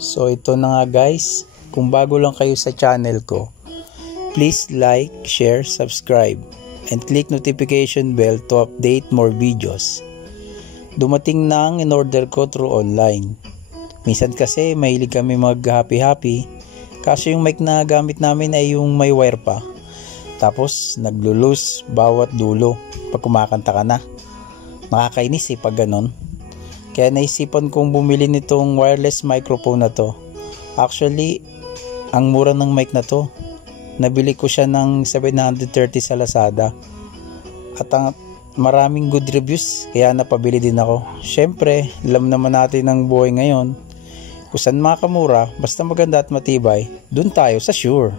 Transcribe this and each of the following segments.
So ito na nga guys, kung bago lang kayo sa channel ko, please like, share, subscribe, and click notification bell to update more videos. Dumating na ang in-order ko through online. Minsan kasi mahilig kami mag happy, kaso yung mic na gamit namin ay yung may wire pa. Tapos naglulus bawat dulo pag kumakanta ka na. Nakakainis pag ganon. Kaya naisipan kong bumili nitong wireless microphone na to. Actually, ang mura ng mic na to. Nabili ko siya ng 730 sa Lazada. At ang maraming good reviews, kaya napabili din ako. Syempre, alam naman natin ang buhay ngayon. Kung saan makamura, basta maganda at matibay, dun tayo sa Shure.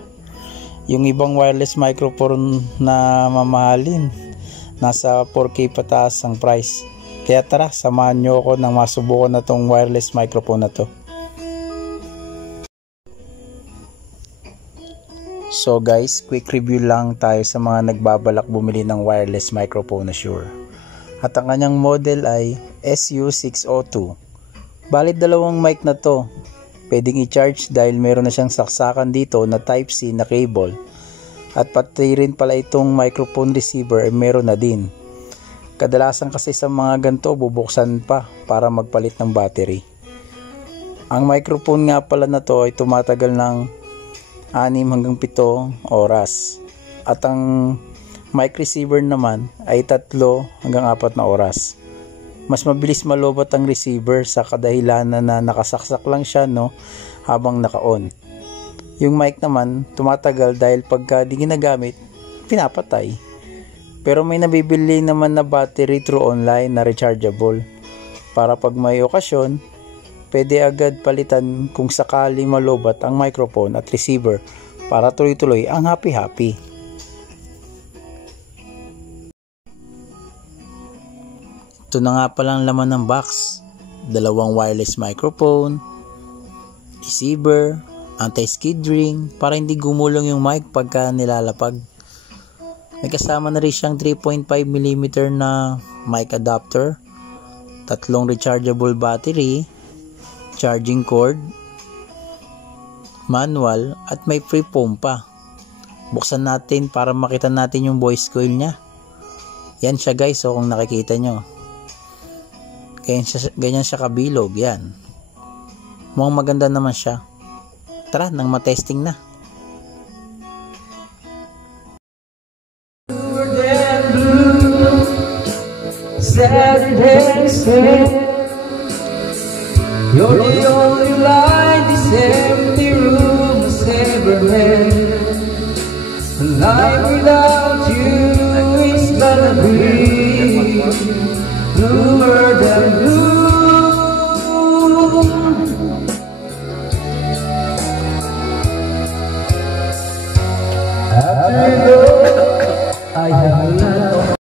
Yung ibang wireless microphone na mamahalin, nasa 4K pataas ang price. Kaya tara, samahan nyo ako nang masubukan na tong wireless microphone na to. So guys, quick review lang tayo sa mga nagbabalak bumili ng wireless microphone na Shure. At ang kanyang model ay SU602. Balit dalawang mic na to. Pwedeng i-charge dahil meron na siyang saksakan dito na Type-C na cable. At pati rin pala itong microphone receiver ay meron na din. Kadalasan kasi sa mga ganito bubuksan pa para magpalit ng battery. Ang microphone nga pala na to ay tumatagal ng 6 hanggang 7 oras. At ang mic receiver naman ay 3 hanggang 4 na oras. Mas mabilis malobot ang receiver sa kadahilanan na nakasaksak lang siya habang naka-on. Yung mic naman tumatagal dahil pagka di ginagamit, pinapatay. Pero may nabibili naman na battery through online na rechargeable. Para pag may okasyon, pwede agad palitan kung sakali malobat ang microphone at receiver para tuloy-tuloy ang happy-happy. Ito na nga palang laman ng box. 2 wireless microphone, receiver, anti-skid ring para hindi gumulong yung mic pagka nilalapag. May kasama na rin siyang 3.5mm na mic adapter, 3 rechargeable battery, charging cord, manual at may free foam pa. Buksan natin para makita natin yung voice coil niya. Yan siya guys, kung nakikita nyo. Ganyan siya kabilog, yan. Mukhang maganda naman siya. Tara, nang matesting na. You're the only light this empty room has ever had. A life without you is gonna be bluer than blue. After